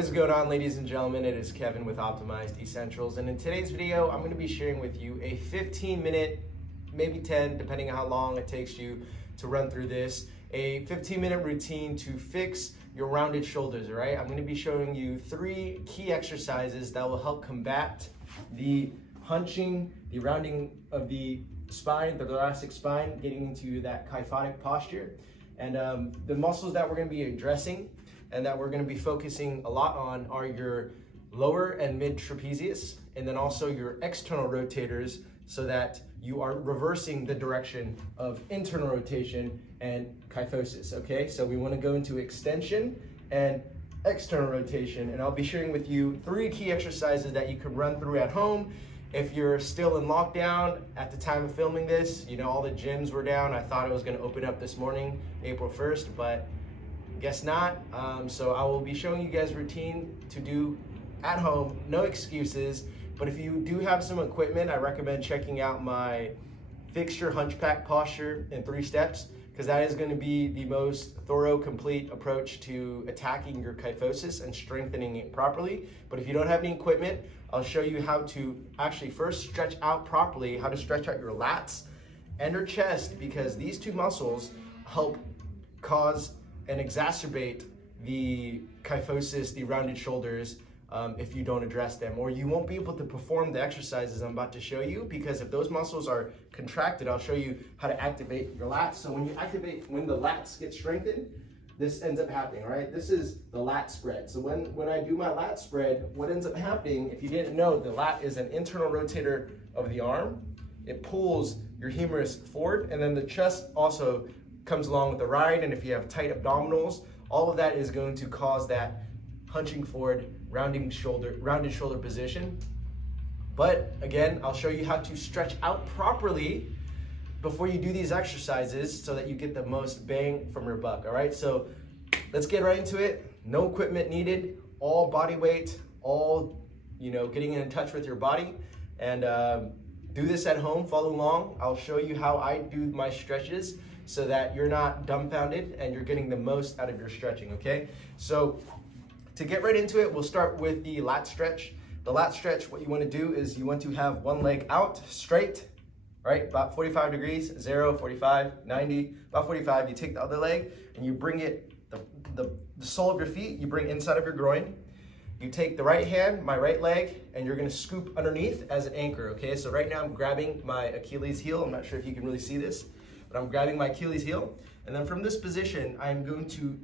What is going on, ladies and gentlemen? It is Kevin with Optimized Essentials, and in today's video I'm going to be sharing with you a 15-minute, maybe 10 depending on how long it takes you to run through this, a 15-minute routine to fix your rounded shoulders. All right, I'm going to be showing you 3 key exercises that will help combat the hunching, the rounding of the spine, the thoracic spine, getting into that kyphotic posture. And the muscles that we're going to be addressing and that we're going to be focusing a lot on are your lower and mid trapezius, and then also your external rotators, so that you are reversing the direction of internal rotation and kyphosis. Okay, so we want to go into extension and external rotation, and I'll be sharing with you 3 key exercises that you can run through at home. If you're still in lockdown at the time of filming this, you know, all the gyms were down. I thought it was going to open up this morning, April 1st, but guess not. So I will be showing you guys routine to do at home, no excuses. But if you do have some equipment, I recommend checking out my Fixture Hunchback posture in 3 steps, because that is going to be the most thorough, complete approach to attacking your kyphosis and strengthening it properly. But if you don't have any equipment, I'll show you how to actually first stretch out properly, how to stretch out your lats and your chest, because these 2 muscles help cause and exacerbate the kyphosis, the rounded shoulders, if you don't address them, or you won't be able to perform the exercises I'm about to show you, because if those muscles are contracted, I'll show you how to activate your lats. So when the lats get strengthened, this ends up happening, right? This is the lat spread. So when I do my lat spread, what ends up happening, if you didn't know, the lat is an internal rotator of the arm. It pulls your humerus forward, and then the chest also comes along with the ride. And if you have tight abdominals, all of that is going to cause that hunching forward, rounded shoulder position. But again, I'll show you how to stretch out properly before you do these exercises so that you get the most bang from your buck. All right, so let's get right into it. No equipment needed, all body weight, all, you know, getting in touch with your body. And do this at home, follow along. I'll show you how I do my stretches so that you're not dumbfounded and you're getting the most out of your stretching, okay? So to get right into it, we'll start with the lat stretch. The lat stretch, what you want to do is you want to have one leg out straight, right? About 45 degrees, 0, 45, 90, about 45. You take the other leg and you bring it, the sole of your feet, you bring inside of your groin. You take the right hand, my right leg, and you're gonna scoop underneath as an anchor, okay? So right now I'm grabbing my Achilles heel. I'm not sure if you can really see this, but I'm grabbing my Achilles heel. And then from this position, I'm going to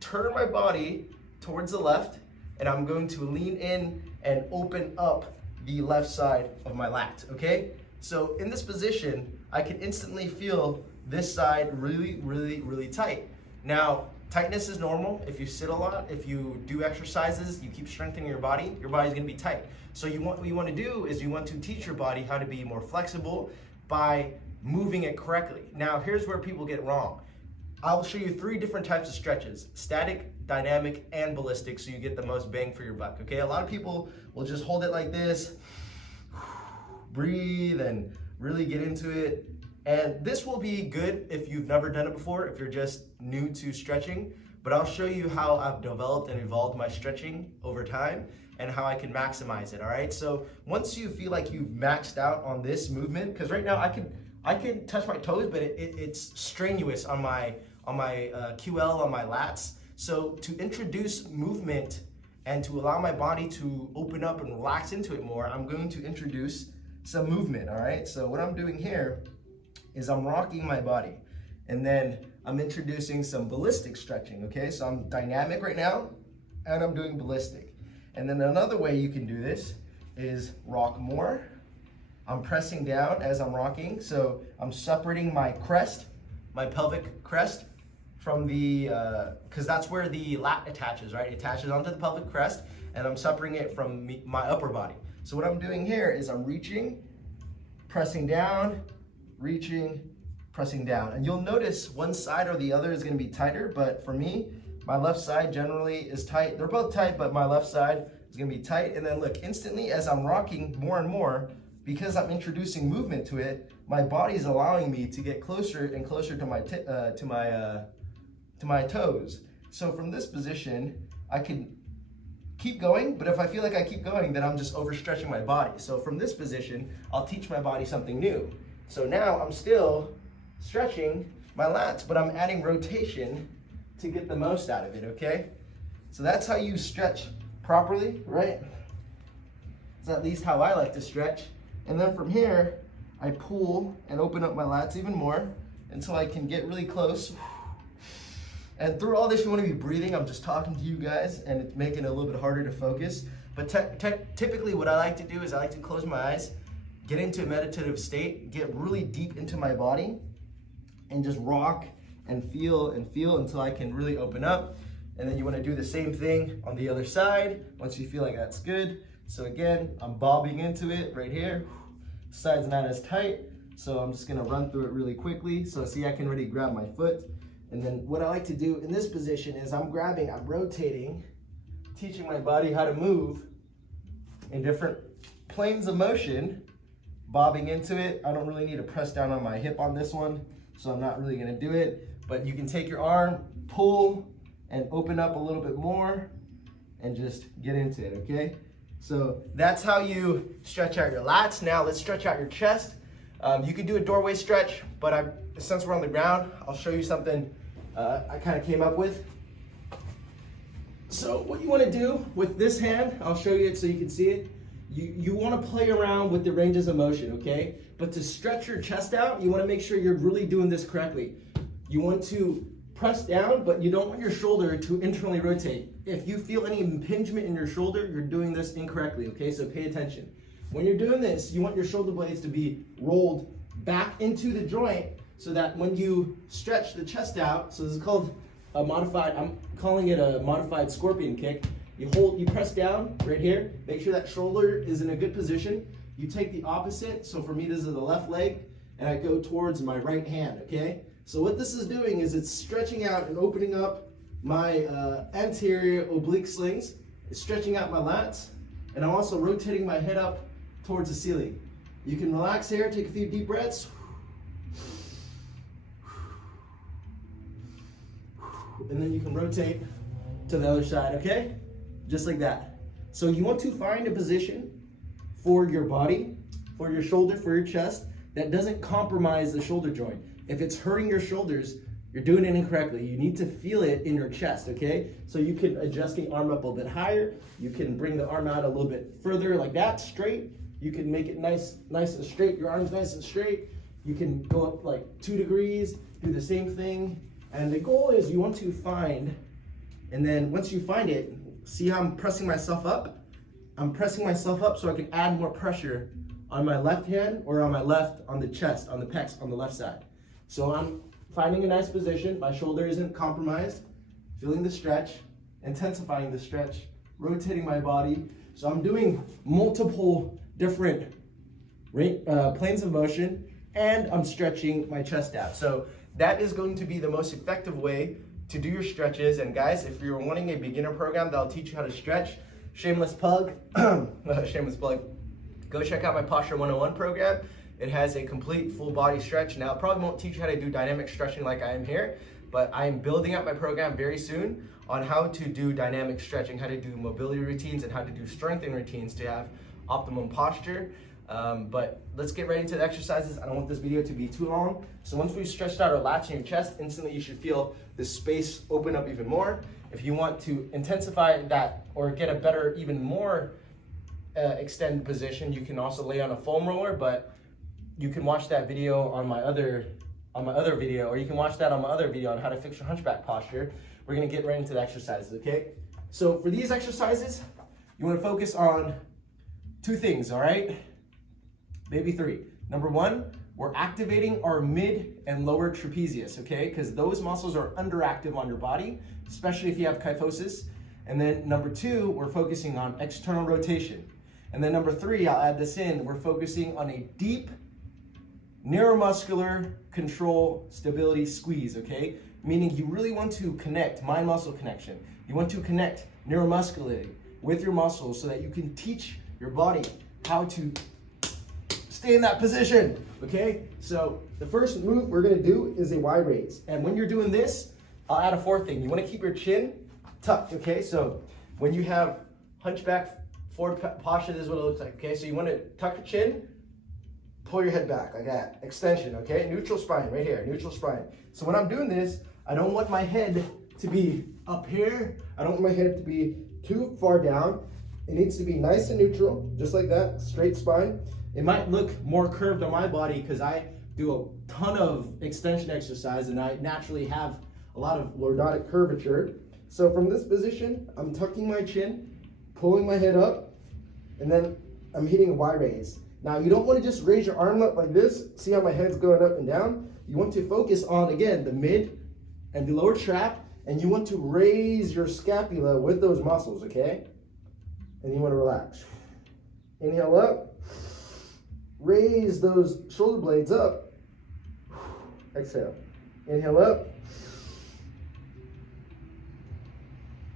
turn my body towards the left, and I'm going to lean in and open up the left side of my lat, okay? So in this position, I can instantly feel this side really, really, really tight. Now, tightness is normal. If you sit a lot, if you do exercises, you keep strengthening your body's gonna be tight. So what you wanna do is you want to teach your body how to be more flexible by moving it correctly. Now, here's where people get wrong. I'll show you 3 different types of stretches: static, dynamic, and ballistic, so you get the most bang for your buck, okay? A lot of people will just hold it like this, breathe, and really get into it. And this will be good if you've never done it before, if you're just new to stretching, but I'll show you how I've developed and evolved my stretching over time and how I can maximize it, all right? So once you feel like you've maxed out on this movement, because right now I can touch my toes, but it's strenuous on my QL, on my lats. So to introduce movement and to allow my body to open up and relax into it more, I'm going to introduce some movement, all right? So what I'm doing here is I'm rocking my body, and then I'm introducing some ballistic stretching, okay? So I'm dynamic right now, and I'm doing ballistic. And then another way you can do this is rock more. I'm pressing down as I'm rocking, so I'm separating my crest, my pelvic crest, from the, because that's where the lat attaches, right? It attaches onto the pelvic crest, and I'm separating it from my upper body. So what I'm doing here is I'm reaching, pressing down, reaching, pressing down. And you'll notice one side or the other is gonna be tighter, but for me, my left side generally is tight. They're both tight, but my left side is gonna be tight. And then look, instantly as I'm rocking more and more, because I'm introducing movement to it, my body's allowing me to get closer and closer to my toes. So from this position, I can keep going, but if I feel like I keep going, then I'm just overstretching my body. So from this position, I'll teach my body something new. So now I'm still stretching my lats, but I'm adding rotation to get the most out of it, okay? So that's how you stretch properly, right? It's at least how I like to stretch. And then from here, I pull and open up my lats even more until I can get really close. And through all this, you want to be breathing. I'm just talking to you guys, and it's making it a little bit harder to focus. But typically what I like to do is I like to close my eyes, get into a meditative state, get really deep into my body, and just rock and feel until I can really open up. And then you want to do the same thing on the other side once you feel like that's good. So again, I'm bobbing into it right here. Side's not as tight, so I'm just going to run through it really quickly. So see, I can really grab my foot. And then what I like to do in this position is I'm rotating, teaching my body how to move in different planes of motion, bobbing into it. I don't really need to press down on my hip on this one, so I'm not really gonna do it. But you can take your arm, pull, and open up a little bit more, and just get into it, okay? So that's how you stretch out your lats. Now let's stretch out your chest. You can do a doorway stretch, but since we're on the ground, I'll show you something I kind of came up with. So what you want to do with this hand, I'll show you it so you can see it. You want to play around with the ranges of motion, okay? But to stretch your chest out, you want to make sure you're really doing this correctly. You want to press down, but you don't want your shoulder to internally rotate. If you feel any impingement in your shoulder, you're doing this incorrectly, okay? So pay attention. When you're doing this, you want your shoulder blades to be rolled back into the joint so that when you stretch the chest out, so this is called a modified, I'm calling it a modified scorpion kick. You press down right here, make sure that shoulder is in a good position. You take the opposite, so for me this is the left leg, and I go towards my right hand, okay? So what this is doing is it's stretching out and opening up my anterior oblique slings. It's stretching out my lats, and I'm also rotating my head up towards the ceiling. You can relax here, take a few deep breaths. And then you can rotate to the other side, okay? Just like that. So you want to find a position for your body, for your shoulder, for your chest, that doesn't compromise the shoulder joint. If it's hurting your shoulders, you're doing it incorrectly. You need to feel it in your chest, okay? So you can adjust the arm up a little bit higher. You can bring the arm out a little bit further like that, straight. You can make it nice and straight. Your arm's nice and straight. You can go up like 2 degrees, do the same thing. And the goal is you want to find, and then once you find it, see how I'm pressing myself up? I'm pressing myself up so I can add more pressure on my left hand or on my left, on the chest, on the pecs, on the left side. So I'm finding a nice position. My shoulder isn't compromised. Feeling the stretch, intensifying the stretch, rotating my body. So I'm doing multiple different planes of motion, and I'm stretching my chest out. So that is going to be the most effective way to do your stretches. And guys, if you're wanting a beginner program that'll teach you how to stretch, shameless plug, shameless plug, go check out my Posture 101 program. It has a complete full body stretch. Now, it probably won't teach you how to do dynamic stretching like I am here, but I am building up my program very soon on how to do dynamic stretching, how to do mobility routines, and how to do strengthening routines to have optimum posture. But let's get right into the exercises. I don't want this video to be too long. So once we've stretched out our lats in your chest, instantly you should feel the space open up even more. If you want to intensify that or get a better, even more extended position, you can also lay on a foam roller, but you can watch that video on my other video, or you can watch that on my other video on how to fix your hunchback posture. We're gonna get right into the exercises, okay? So for these exercises, you wanna focus on 2 things, all right? Maybe 3. Number 1, we're activating our mid and lower trapezius, okay? Because those muscles are underactive on your body, especially if you have kyphosis. And then number 2, we're focusing on external rotation. And then number 3, I'll add this in, we're focusing on a deep neuromuscular control stability squeeze, okay? Meaning you really want to connect mind-muscle connection. You want to connect neuromuscularly with your muscles so that you can teach your body how to stay in that position, okay? So the first move we're gonna do is a Y raise. And when you're doing this, I'll add a 4th thing. You wanna keep your chin tucked, okay? So when you have hunchback forward posture. This is what it looks like, okay? So you want to tuck your chin, pull your head back like that. Extension, okay? Neutral spine right here, neutral spine. So when I'm doing this, I don't want my head to be up here. I don't want my head to be too far down. It needs to be nice and neutral, just like that, straight spine. It might look more curved on my body because I do a ton of extension exercise and I naturally have a lot of lordotic curvature. So from this position, I'm tucking my chin, pulling my head up, and then I'm hitting a Y raise. Now you don't want to just raise your arm up like this. See how my head's going up and down? You want to focus on, again, the mid and the lower trap, and you want to raise your scapula with those muscles, okay? And you want to relax. Inhale up, raise those shoulder blades up. Exhale. Inhale up.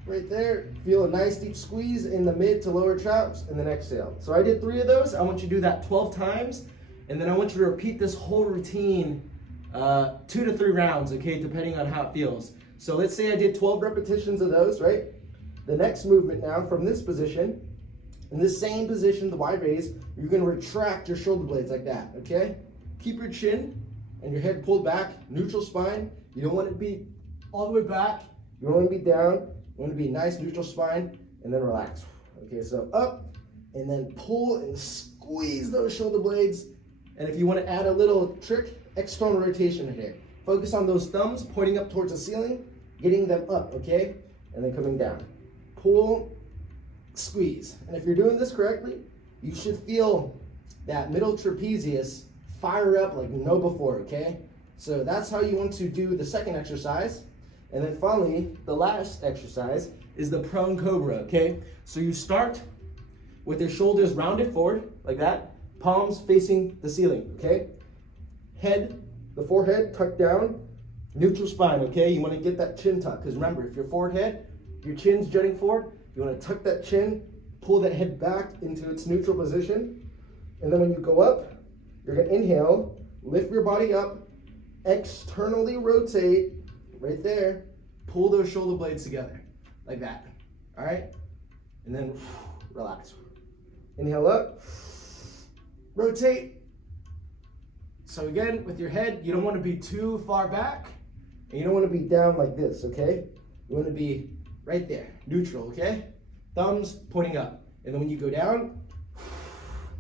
Right there, feel a nice deep squeeze in the mid to lower traps, and then exhale. So I did 3 of those. I want you to do that 12 times, and then I want you to repeat this whole routine 2 to 3 rounds, okay, depending on how it feels. So let's say I did 12 repetitions of those, right? The next movement now, from this position, in this same position, the Y raise, you're gonna retract your shoulder blades like that, okay? Keep your chin and your head pulled back, neutral spine. You don't want it to be all the way back. You don't want to be down. You want to be nice, neutral spine, and then relax. Okay, so up, and then pull and squeeze those shoulder blades. And if you want to add a little trick, external rotation right here. Focus on those thumbs pointing up towards the ceiling, getting them up, okay? And then coming down. Pull, squeeze. And if you're doing this correctly, you should feel that middle trapezius fire up like no before, okay? So that's how you want to do the second exercise. And then finally, the last exercise is the prone cobra, okay? So you start with your shoulders rounded forward, like that, palms facing the ceiling, okay? Head, the forehead tucked down, neutral spine, okay? You wanna get that chin tuck, because remember, if your forehead, your chin's jutting forward, you wanna tuck that chin, pull that head back into its neutral position, and then when you go up, you're gonna inhale, lift your body up, externally rotate, right there, pull those shoulder blades together, like that, all right? And then relax. Inhale up, rotate. So again, with your head, you don't want to be too far back, and you don't want to be down like this, okay? You want to be right there, neutral, okay? Thumbs pointing up. And then when you go down,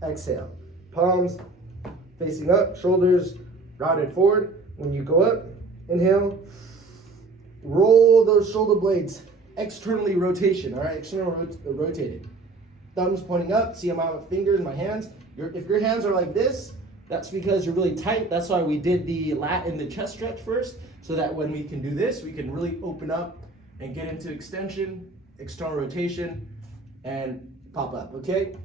exhale. Palms facing up, shoulders rounded forward. When you go up, inhale, roll those shoulder blades, externally rotation, all right? External rotated. Thumbs pointing up, see my fingers, my hands. If your hands are like this, that's because you're really tight. That's why we did the lat and the chest stretch first, so that when we can do this, we can really open up and get into extension, external rotation, and pop up, okay?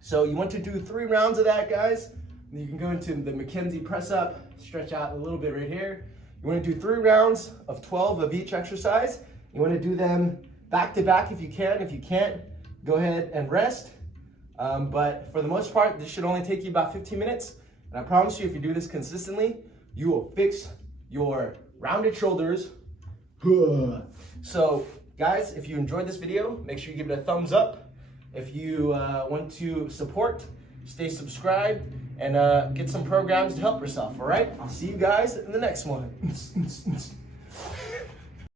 So you want to do 3 rounds of that, guys. You can go into the Mackenzie press up, stretch out a little bit right here. You want to do 3 rounds of 12 of each exercise. You want to do them back to back if you can. If you can't, go ahead and rest. But for the most part, this should only take you about 15 minutes. And I promise you, if you do this consistently, you will fix your rounded shoulders. So guys, if you enjoyed this video, make sure you give it a thumbs up. If you want to support, stay subscribed, and get some programs to help yourself, all right? I'll see you guys in the next one.